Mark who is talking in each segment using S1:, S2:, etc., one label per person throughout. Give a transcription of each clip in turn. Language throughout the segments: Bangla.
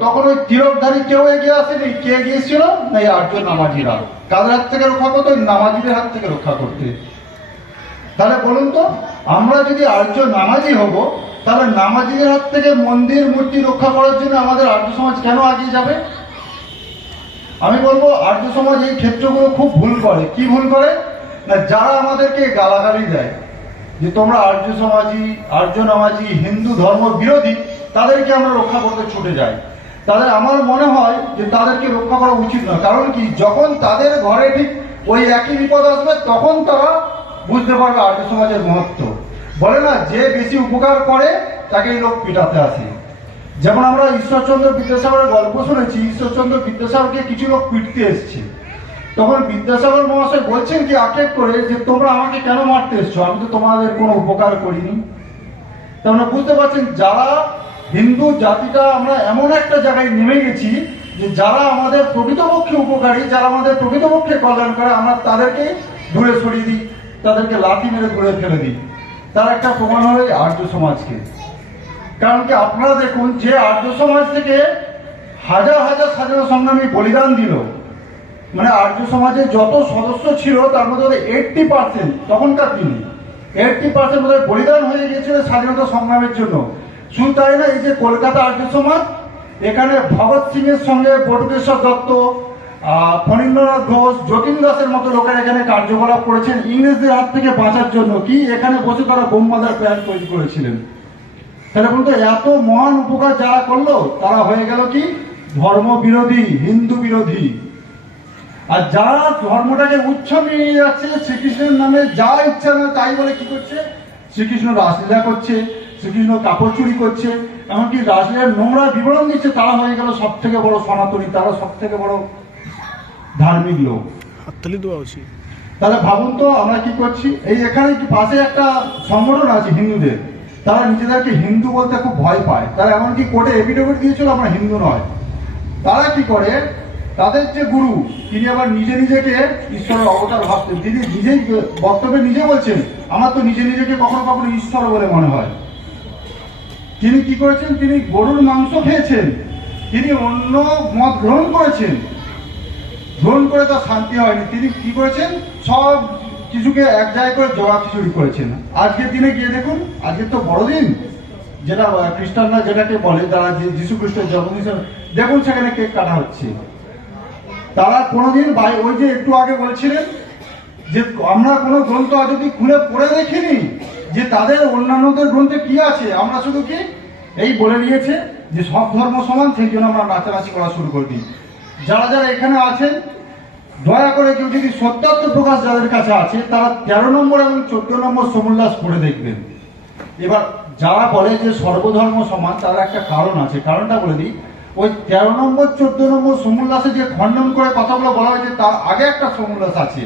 S1: তখন ওই তিরকধারী কেউ এগিয়ে আসেনি? কে এগিয়েছিল না, এই নামাজিরা। কাদের হাত থেকে রক্ষা নামাজিদের হাত থেকে রক্ষা করতে। তাহলে বলুন তো, আমরা যদি আর্য নামাজি হব, তাহলে নামাজিদের হাত থেকে মন্দির, মূর্তি রক্ষা করার জন্য আমাদের আর্য সমাজ কেন এগিয়ে যাবে? আমি বলব, আর্য সমাজ এই ক্ষেত্রগুলো খুব ভুল করে। কি ভুল করে? না, যারা আমাদেরকে গালাগালি দেয়, যে তোমরা আর্য সমাজি, আর্য নামাজি, হিন্দু ধর্ম বিরোধী তাদেরকে আমরা রক্ষা করতে ছুটে যাই। তাদের আমার মনে হয় যে তাদেরকে রক্ষা করা উচিত নয়। কারণ কি? যখন তাদের ঘরে ঠিক ওই একই বিপদ আসবে, তখন তারা বুঝতে পারবে আর্য সমাজের মহত্ব। বলে না, যে বেশি উপকার করে, তাকেই লোক পিটাতে আসে। যেমন আমরা ঈশ্বরচন্দ্র বিদ্যাসাগরের গল্প শুনেছি, ঈশ্বরচন্দ্র বিদ্যাসাগরকে কিছু লোক পিটতে এসছে। তখন বিদ্যাসাগর মহাশয় বলছেন কি, আক্ষেপ করে যে, তোমরা আমাকে কেন মারতে এসছো? আমি তো তোমাদের কোনো উপকার করিনি। তোমরা বুঝতে পারছেন, যারা হিন্দু জাতিটা আমরা এমন একটা জায়গায় নেমে গেছি যে যারা আমাদের প্রকৃতপক্ষে উপকারী, যারা আমাদের প্রকৃতপক্ষে কল্যাণ করে, আমরা তাদেরকে দূরে সরিয়ে দিই, তাদেরকে লাথি মেরে দূরে ফেলে দিই। তার একটা প্রমাণ হবে আর্য সমাজকে। কারণ কি আপনারা দেখুন, যে আর্য সমাজ থেকে হাজার হাজার স্বাধীনতা সংগ্রামী বলিদান দিল। মানে আর্য সমাজে যত সদস্য ছিল, তার মধ্যে এইটটি পার্সেন্ট তখনকার দিনে। এইটটি পার্সেন্ট বলিদান হয়ে গিয়েছিল স্বাধীনতা সংগ্রামের জন্য। শুধু তাই না, এই যে কলকাতা আর্য সমাজ, এখানে ভগৎ সিং এর সঙ্গে বটুকেশ্বর দত্ত ফণীন্দ্রনাথ ঘোষ, যতীন দাসের মতো লোকেরা এখানে কার্যকলাপ করেছেন, ইংরেজদের হাত থেকে বাঁচার জন্য। কি এখানে বসে তারা বোমবাজার প্ল্যান তৈরি করেছিলেন? তাহলে বলতো এত মহান উপকার যারা করল, তারা হয়ে গেল কি? ধর্ম বিরোধী হিন্দু বিরোধী আর যারা ধর্মটাকে উচ্চ নিয়ে যাচ্ছে, শ্রীকৃষ্ণের নামে যা ইচ্ছা তাই বলে কি করছে? শ্রীকৃষ্ণ রাসলীলা করছে। শ্রীকৃষ্ণ কাপড় চুরি করছে এমনকি রাসলীলার নোংরা বিবরণ দিচ্ছে তারা হয়ে গেল সব থেকে বড় সনাতনী তারা সব থেকে বড় ধার্মিক লোক। তাহলে ভাবুন তো আমরা কি করছি? এই এখানে পাশে একটা সংগঠন আছে হিন্দুদের তারা নিজেদেরকে হিন্দু বলতে খুব ভয় পায়। তারা এমনকি কোর্টে এফিডেভিট দিয়েছিল আমরা হিন্দু নয়। তারা কি করে? তাদের যে গুরু তিনি আবার নিজে নিজেকে ঈশ্বরের অবতার ভাবতেন তিনি নিজেই বক্তব্যে নিজে বলছেন আমার তো নিজে নিজেকে কখনো কখনো ঈশ্বর বলে মনে হয়। তিনি কি করেছেন? তিনি গরুর মাংস খেয়েছেন। তিনি অন্য মত গ্রহণ করেছেন। গ্রহণ করে তার শান্তি হয়নি। তিনি কি করেছেন? সব কিছুকে এক জায়গায় করে জবাব খিচুড়ি করেছেন। আজকের দিনে গিয়ে দেখুন, আজকে তো বড়দিন। যেটা খ্রিস্টানরা যেটাকে বলে তারা যে যিশু খ্রিস্টের জন্মদিন দেখুন সেখানে কেক কাটা হচ্ছে। তারা কোনোদিন বাই ওই যে একটু আগে বলছিলেন যে, আমরা কোনো গ্রন্থ আজ খুলে পড়ে দেখিনি? যে তাদের অন্যান্যদের গ্রন্থে কি আছে? আমরা শুধু কি এই বলে দিয়েছে যে সব ধর্ম সমান, সেই জন্য আমরা নাচানাচি করা শুরু করে দিই যারা যারা এখানে আছেন, দয়া করে কেউ যদি সত্যার্থ প্রকাশ যাদের কাছে আছে, তারা তেরো নম্বর এবং চোদ্দ নম্বর সমুল্লাস পড়ে দেখবেন। এবার যারা বলে যে সর্বধর্ম সমান, তার একটা কারণ আছে। কারণটা বলে দিই, ওই তেরো নম্বর, চোদ্দ নম্বর সমুল্লাসে যে খণ্ডন করে কথাগুলো বলা হয়েছে, তার আগে একটা সমুল্লাস আছে,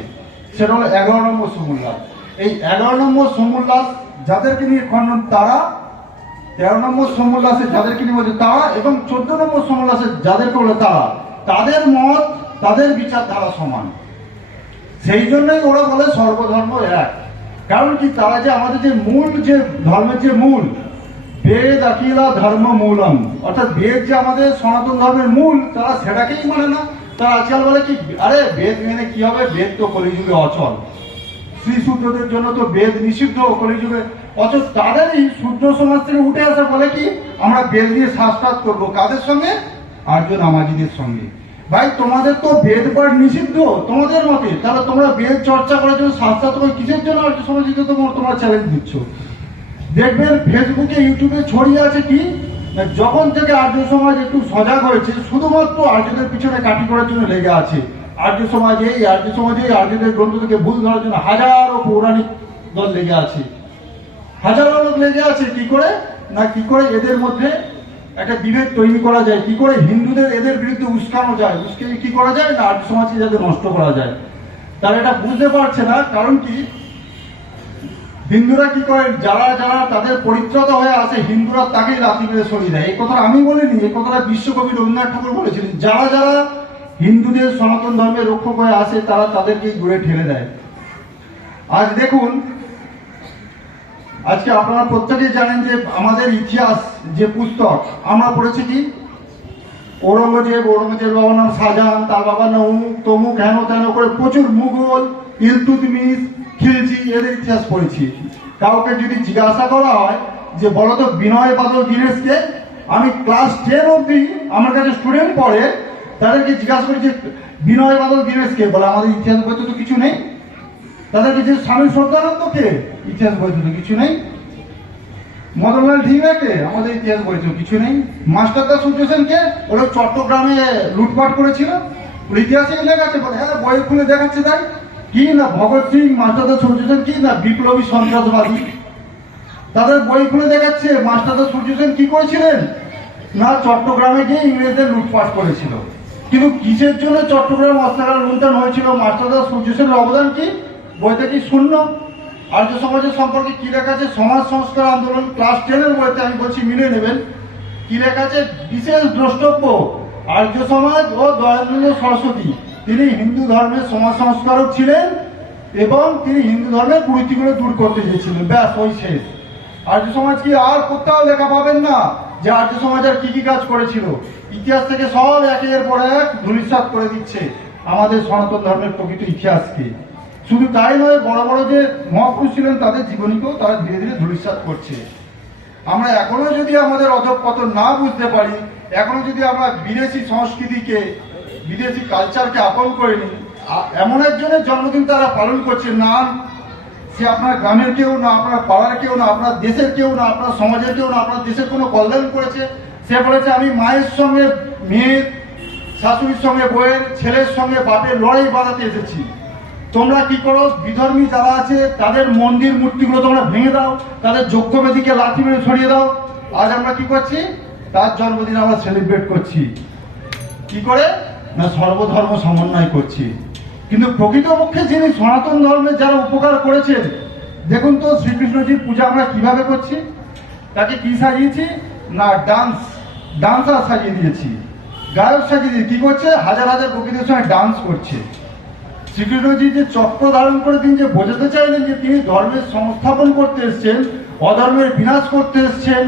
S1: সেটা হলো এগারো নম্বর সমুল্লাস। এই এগারো নম্বর সমুল্লাস যাদেরকে নিয়ে খণ্ডন তারা, তেরো নম্বর সমুল্লাসে যাদেরকে নিয়ে বলছে তারা এবং চোদ্দ নম্বর সমুল্লাসে যাদেরকে বলে তারা, তাদের মত, তাদের বিচার বিচারধারা সমান। সেই জন্যই ওরা বলে সর্বধর্ম এক। কারণ কি? তারা যে আমাদের যে মূল যে ধর্মের যে মূল, বেদ, আকিলা, ধর্ম, মূলম, অর্থাৎ বেদ যে আমাদের সনাতন ধর্মের মূল, তারা সেটাকেই মানে না। তারা আজকাল বলে কি, আরে বেদ মেনে কি হবে? বেদ তো কলিযুগে অচল। শ্রী শূদ্রদের জন্য তো বেদ নিষিদ্ধ, কলিযুগে। অথচ তাদেরই শূদ্র সমাজ থেকে উঠে আসা বলে কি? আমরা বেদ দিয়ে শাস্ত্রাত করব। কাদের সঙ্গে? আর্য নামাজিদের সঙ্গে। ভাই, তোমাদের তো বেদ পাঠ নিষিদ্ধ। তোমাদের মতে? তাহলে তোমরা বেদ চর্চা করার জন্য শাস্ত্রাত করে। কিসের জন্য আর্য সমাজিতে তোমরা তোমরা চ্যালেঞ্জ দিচ্ছ? দেখবেন ফেসবুকে ইউটিউবে ছড়িয়ে আছে কি? যখন থেকে আর্য সমাজ একটু সজাগ হয়েছে, শুধুমাত্র আর্যদের পিছনে কাটি করার জন্য লেগে আছে। আর্য সমাজে, এই আর্য সমাজে আর্যদের গ্রন্থ থেকে ভুল ধরার জন্য হাজারো পৌরাণিক দল লেগে আছে। হাজারো লোক লেগে আছে কি করে? না কি করে এদের মধ্যে একটা বিভেদ তৈরি করা যায়? কি করে হিন্দুদের এদের বিরুদ্ধে উস্কানো যায়? উস্কে কি করা যায়? না, আর্য সমাজকে যাতে নষ্ট করা যায়? তারা এটা বুঝতে পারছে না, কারণ কি? হিন্দুরা কি করে যারা যারা তাদের পরিত্রত হয়ে আসে হিন্দুরা তাকেই লাথি মেরে সরিয়ে দেয়। এই কথাটা আমি বলিনি এই কথাটা বিশ্বকবি রবীন্দ্রনাথ ঠাকুর বলেছিলেন। যারা যারা হিন্দুদের সনাতন ধর্মের রক্ষক হয়ে আসে, তারা তাদেরকে দূরে ঠেলে দেয়। আজ দেখুন, আজকে আপনারা প্রত্যেকেই জানেন যে আমাদের ইতিহাস যে পুস্তক, আমরা পড়েছি কি? ঔরঙ্গজেব ঔরঙ্গজেব বাবার নাম শাহজাহান, তার বাবার নাম অমুক, তমুক, হেন তেন করে প্রচুর মুঘল ইলতুতমিশ খিলজি, এদের ইতিহাস পড়েছি। কাউকে যদি জিজ্ঞাসা করা হয় যে বলতো বিনয় বাদল দীনেশকে আমি ক্লাস টেন অবধি আমার কাছে স্টুডেন্ট পড়ে তাদেরকে জিজ্ঞাসা করি যে বিনয় বাদল দীনেশকে বলে, আমাদের ইতিহাস বইতে তো কিছু নেই। তাদেরকে যে স্বামী শ্রদ্ধানন্দ কে? ইতিহাস বইতে তো কিছু নেই। মদনলাল ঢিঙ্গাকে আমাদের ইতিহাস বইতে কিছু নেই। মাস্টারদা সূর্য সেনকে ওরা চট্টগ্রামে লুটপাট করেছিল। ইতিহাসে লেখা আছে বলে হ্যাঁ বই খুলে দেখাচ্ছে তাই। কি না, ভগৎ সিং মাস্টারদা সূর্য সেন, কি না, বিপ্লবী সন্ত্রাসবাদী। তাদের বই খুলে দেখাচ্ছে। মাস্টারদা সূর্য সেন কি করেছিলেন? না, চট্টগ্রামে গিয়ে ইংরেজদের লুটপাট করেছিল। কিন্তু কিসের জন্য চট্টগ্রাম অস্ত্রাগার লুণ্ঠন হয়েছিল? মাস্টারদা সূর্য সেনের অবদান কি? বইটা কি শূন্য? আর্য সমাজের সম্পর্কে কি লেখা আছে? সমাজ সংস্কার আন্দোলন ক্লাস টেনের বইতে আমি বলছি মিলে নেবেন। কি লেখা আছে? বিশেষ দ্রষ্টব্য। আর্য সমাজ ও দয়ানন্দ সরস্বতী। তিনি হিন্দু ধর্মের সমাজ সংস্কারক ছিলেন এবং তিনি হিন্দু ধর্মের কুরীতিগুলো দূর করতে চেয়েছিলেন। ব্যাস, ওই শেষ। আর্য সমাজ কি আর কোথাও লেখা পাবেন না? যে আর্য সমাজ আর কি কি কাজ করেছিল, ইতিহাস থেকে সব একের পর এক ধূলিসাৎ করে দিচ্ছে আমাদের সনাতন ধর্মের প্রকৃত ইতিহাসকে। শুধু তাই নয়, বড় বড় যে মহাপুরুষ ছিলেন তাদের জীবনীকেও তারা ধীরে ধীরে ধূলিসাৎ করছে। আমরা এখনও যদি আমাদের অধঃপতন না বুঝতে পারি, এখনও যদি আমরা বিদেশি সংস্কৃতিকে, বিদেশি কালচারকে আপন করে নিই এমন একজনের জন্মদিন তারা পালন করছে না সে আপনার গ্রামের কেউ না, আপনার পাড়ার কেউ না, আপনার দেশের কেউ না, আপনার সমাজের কেউ না, আপনার দেশের কোনো কল্যাণ করেছে, সে বলেছে, আমি মায়ের সঙ্গে, মেয়ের, শাশুড়ির সঙ্গে বইয়ের ছেলের সঙ্গে বাপের লড়াই বাঁধাতে এসেছি। তোমরা কি করো? বিধর্মী যারা আছে, তাদের মন্দির মূর্তিগুলো তোমরা ভেঙে দাও, তাদের যজ্ঞবেদীকে লাঠি মেরে ছড়িয়ে দাও। আজ আমরা কি করছি? তার জন্মদিন আমরা সেলিব্রেট করছি। কি করে? না সর্বধর্ম সমন্বয় করছি। কিন্তু প্রকৃতপক্ষে যিনি সনাতন ধর্মের যারা উপকার করেছেন, দেখুন তো শ্রীকৃষ্ণজির পূজা আমরা কীভাবে করছি? তাকে কি সাজিয়েছি? না ডান্স ডান্সার সাজিয়ে দিয়েছি। গায়ক সাজিয়ে দিয়ে কি করছে? হাজার হাজার প্রকৃতির সঙ্গে ডান্স করছে। শ্রীকৃষ্ণজি যে চক্র ধারণ করে তিনি যে বোঝাতে চাইলেন যে তিনি ধর্মের সংস্থাপন করতে এসছেন, অধর্মের বিনাশ করতে এসছেন,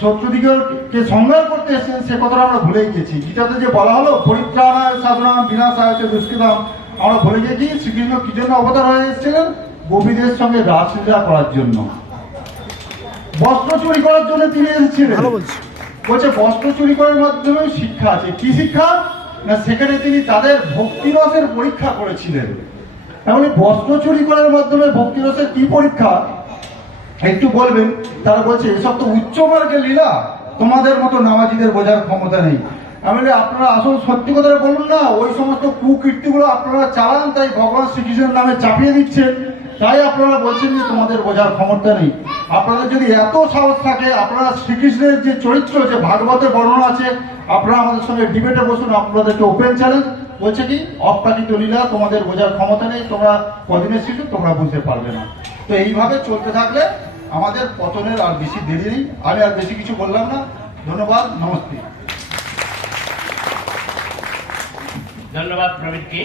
S1: শত্রুদিগকে সংগ্রাম করতে এসছেন, সে কথাটা আমরা ভুলে গিয়েছি। গীতাতে যে বলা হলো, পরিত্রাণায় সাধনা বিনাশ আয়তে দুষ্কৃতাম আমরা ভুলে গিয়েছি শ্রীকৃষ্ণ কি জন্য অবতার হয়ে এসেছিলেন? গোপীদের সঙ্গে রাসলীলা করার জন্য। বস্ত্র চুরি করার জন্য তিনি এসেছিলেন। বলছে। বস্ত্র চুরি করার মাধ্যমে শিক্ষা আছে। কি শিক্ষা? না সেখানে তিনি তাদের ভক্তিরসের পরীক্ষা করেছিলেন। তাহলে বস্ত্র চুরি করার মাধ্যমে ভক্তিরসের কি পরীক্ষা? একটু বলবেন। তারা বলছে এসব তো উচ্চ মার্গের লীলা। তোমাদের মতো নামাজিদের বোঝার ক্ষমতা নেই। আমি আপনারা আসল সত্যি কথাটা বলুন না, ওই সমস্ত কুকীর্তিগুলো আপনারা চালান, তাই ভগবান শ্রীকৃষ্ণের নামে চাপিয়ে দিচ্ছেন। তাই আপনারা বলছেন যে তোমাদের বোঝার ক্ষমতা নেই। আপনাদের যদি এত সাহস থাকে, আপনারা শ্রীকৃষ্ণের যে চরিত্র, যে ভাগবতে বর্ণনা আছে, আপনারা আমাদের সঙ্গে ডিবেটে বসুন, আপনাদেরকে ওপেন চ্যালেঞ্জ। বলছে কি, অপ্রাকৃত লীলা, তোমাদের বোঝার ক্ষমতা নেই, তোমরা কদিনের শিশু তোমরা বুঝতে পারবে না। তো এইভাবে চলতে থাকলে আমাদের পতনের আর বেশি দেরি নেই। আমি আর বেশি কিছু বললাম না। ধন্যবাদ, নমস্তে।
S2: ধন্যবাদ প্রবীণকে।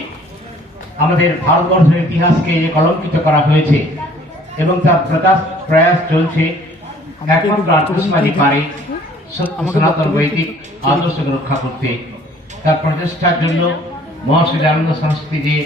S2: আমাদের ভারতবর্ষের ইতিহাসকে যে কলঙ্কিত করা হয়েছে এবং তার প্রকাশ প্রয়াস চলছে একমাত্র আত্মসমাধি পারে সনাতন বৈদিক আদর্শকে রক্ষা করতে। তার প্রচেষ্টার জন্য মহাশিলানন্দ সংস্কৃতি যে